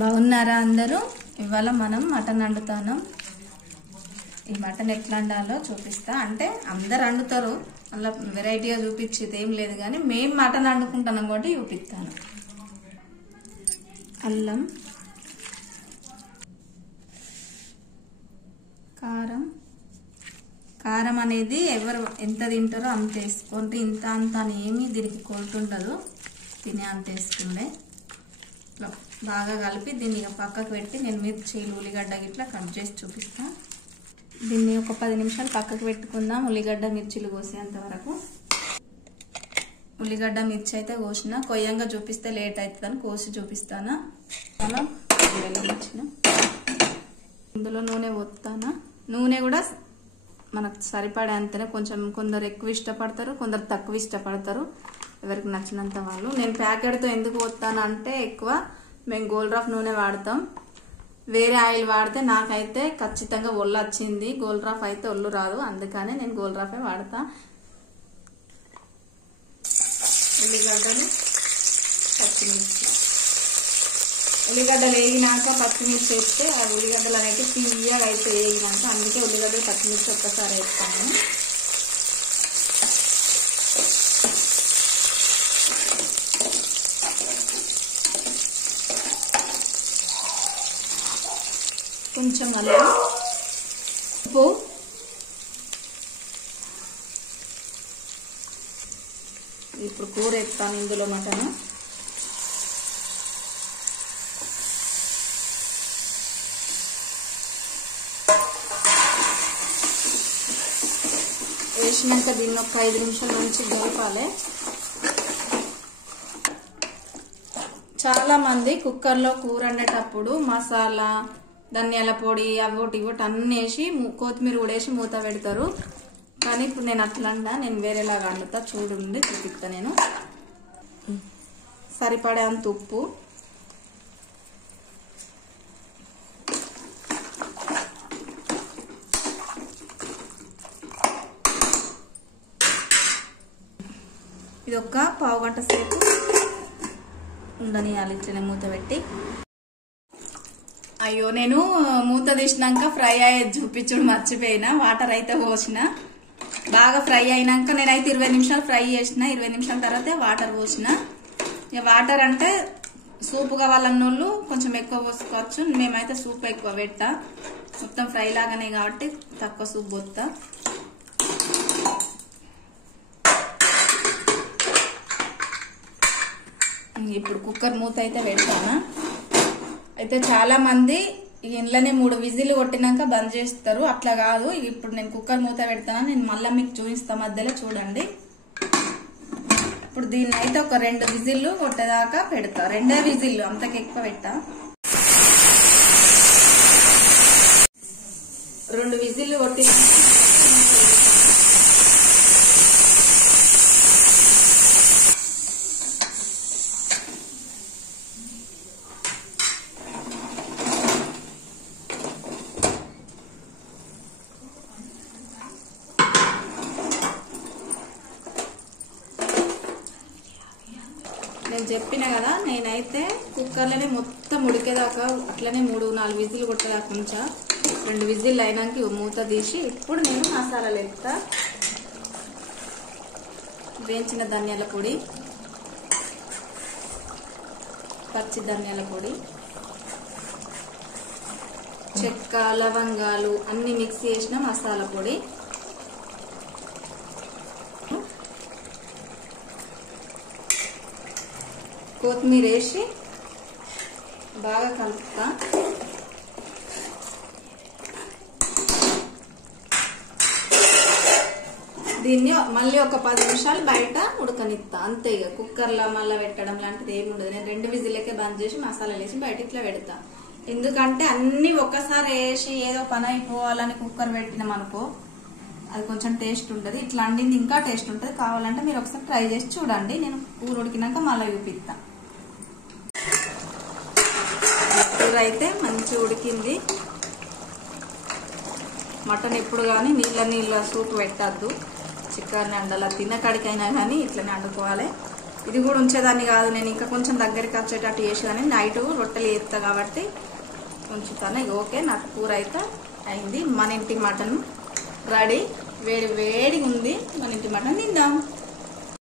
బాగున్నారా అందరూ? ఇవాళ మనం మటన్ వండుతాను. ఈ మటన్ ఎట్లా వండాలో చూపిస్తా. అంటే అందరు వండుతారు, అలా వెరైటీగా చూపించేది ఏం లేదు, కానీ మేము మటన్ వండుకుంటున్నాం కాబట్టి చూపిస్తాను. అల్లం, కారం. కారం అనేది ఎవరు ఎంత తింటారో అంత వేసుకోండి. ఇంత అంత అని ఏమీ దీనికి కొలుతుండదు, తినే అంత వేసుకుండే. బాగా కలిపి దీన్ని పక్కకు పెట్టి నేను మిర్చీలు ఉల్లిగడ్డ గిట్లా కట్ చేసి చూపిస్తాను. దీన్ని ఒక 10 నిమిషాలు పక్కకు పెట్టుకుందాం, ఉల్లిగడ్డ మిర్చీలు కోసేంత వరకు. ఉల్లిగడ్డ మిర్చి అయితే కోసిన, కొయ్యంగా చూపిస్తే లేట్ అవుతుందని కోసి చూపిస్తాను. అలా ఇందులో నూనె పోస్తాను. నూనె కూడా మనకు సరిపడేంతనే, కొంచెం కొందరు ఎక్కువ ఇష్టపడతారు, కొందరు తక్కువ ఇష్టపడతారు, ఎవరికి నచ్చినంత వాళ్ళు. నేను ప్యాకెట్తో ఎందుకు పోస్తాను అంటే, ఎక్కువ మేము గోల్డ్రాఫ్ నూనె వాడతాం. వేరే ఆయిల్ వాడితే నాకైతే ఖచ్చితంగా ఒళ్ళు వచ్చింది, గోల్డ్రాఫ్ అయితే ఒళ్ళు రాదు, అందుకనే నేను గోల్డ్రాఫే వాడతా. ఉల్లిగడ్డలు, పచ్చిమిర్చి. ఉల్లిగడ్డలు వేగినాక పచ్చిమిర్చి వేస్తే ఆ ఉల్లిగడ్డలు అనేవి తీయగా అయితే వేగినాక, అందుకే ఉల్లిగడ్డలు పచ్చిమిర్చి ఒక్కసారి వేస్తాను. కొంచెం అల్లం, ఉప్పు, ఇప్పుడు కూర వేస్తాను ఇందులో మటన్. వేసినాక దీన్ని ఒక 5 నిమిషాల నుంచి కలపాలి. చాలా మంది కుక్కర్లో కూర వండేటప్పుడు మసాలా, ధనియాల పొడి, అవోటి ఇవోటి అన్నీ వేసి కొత్తిమీర కూడా వేసి మూత పెడతారు. కానీ ఇప్పుడు నేను అట్లా నేను వేరేలాగా వండుతా, చూడండి చూపిస్తా. నేను సరిపడేంత ఉప్పు, ఇది ఒక పావు గంట సేపు ఉండనియాలి ఇట్లనే మూత పెట్టి. అయ్యో, నేను మూత తీసినాక ఫ్రై అయ్యేది చూపించుడు మర్చిపోయినా. వాటర్ అయితే పోసిన, బాగా ఫ్రై అయినాక నేనైతే 20 నిమిషాలు ఫ్రై చేసిన. 20 నిమిషాల తర్వాత వాటర్ పోసిన. ఇక వాటర్ అంటే సూప్ కావాలన్నోళ్ళు కొంచెం ఎక్కువ పోసుకోవచ్చు, మేమైతే సూప్ ఎక్కువ పెట్టా, మొత్తం ఫ్రై లాగానే కాబట్టి తక్కువ సూప్ పోస్తా. ఇప్పుడు కుక్కర్ మూత అయితే పెడతాను. అయితే చాలా మంది ఇంట్లోనే 3 విజిల్లు కొట్టినాక బంద్ చేస్తారు, అట్లా కాదు. ఇప్పుడు నేను కుక్కర్ మూత పెడతాను, నేను మళ్ళీ మీకు చూపిస్తా మధ్యలో, చూడండి. ఇప్పుడు దీన్ని అయితే ఒక 2 విజిల్లు కొట్టేదాకా పెడతా. 2 విజిల్లు, అంతకు ఎక్కువ పెట్టా. 2 విజిల్లు కొట్టినాక నేను చెప్పిన కదా, నేనైతే కుక్కర్లోనే మొత్తం ఉడికేదాకా అట్లనే 3-4 విజిల్లు కొట్టేదాకా ఉంచా. 2 విజిల్లు అయినాక మూత తీసి ఇప్పుడు నేను మసాలాలు వేస్తా. వేయించిన ధనియాల పొడి, పచ్చి ధనియాల పొడి, చెక్క, లవంగాలు అన్ని మిక్స్ చేసిన మసాలా పొడి, కొత్తిమీర వేసి బాగా కలుపుతా. దీన్ని మళ్ళీ ఒక 10 నిమిషాలు బయట ఉడకనిస్తా, అంతే. ఇక కుక్కర్లో మళ్ళీ పెట్టడం లాంటిది ఏమి ఉండదు. నేను 2 విజిల్లకే బంద్ చేసి మసాలాలు వేసి బయట ఇట్లా పెడతా. ఎందుకంటే అన్ని ఒక్కసారి వేసి ఏదో పని అయిపోవాలని కుక్కర్ పెట్టినాం అనుకో, అది కొంచెం టేస్ట్ ఉంటుంది. ఇట్లా వండింది ఇంకా టేస్ట్ ఉంటుంది. కావాలంటే మీరు ఒకసారి ట్రై చేసి చూడండి. నేను కూర ఉడికినాక మళ్ళీ చూపిస్తా. కూర అయితే మంచిగా ఉడికింది. మటన్ ఎప్పుడు కానీ నీళ్ళ సూప్ పెట్టద్దు, చికెన్ అండలా తిన్న కాడికైనా కానీ ఇట్లనే వండుకోవాలి. ఇది కూడా ఉంచేదాన్ని కాదు, నేను ఇంకా కొంచెం దగ్గరికి వచ్చేటట్టు చేసేదాన్ని. నైట్ రొట్టెలు వేస్తా కాబట్టి ఉంచుతాను. ఇక ఓకే, నాకు కూర అయితే అయింది. మన ఇంటి మటన్ రెడీ, వేడి వేడిగా ఉంది. మన ఇంటి మటన్ తిందాం.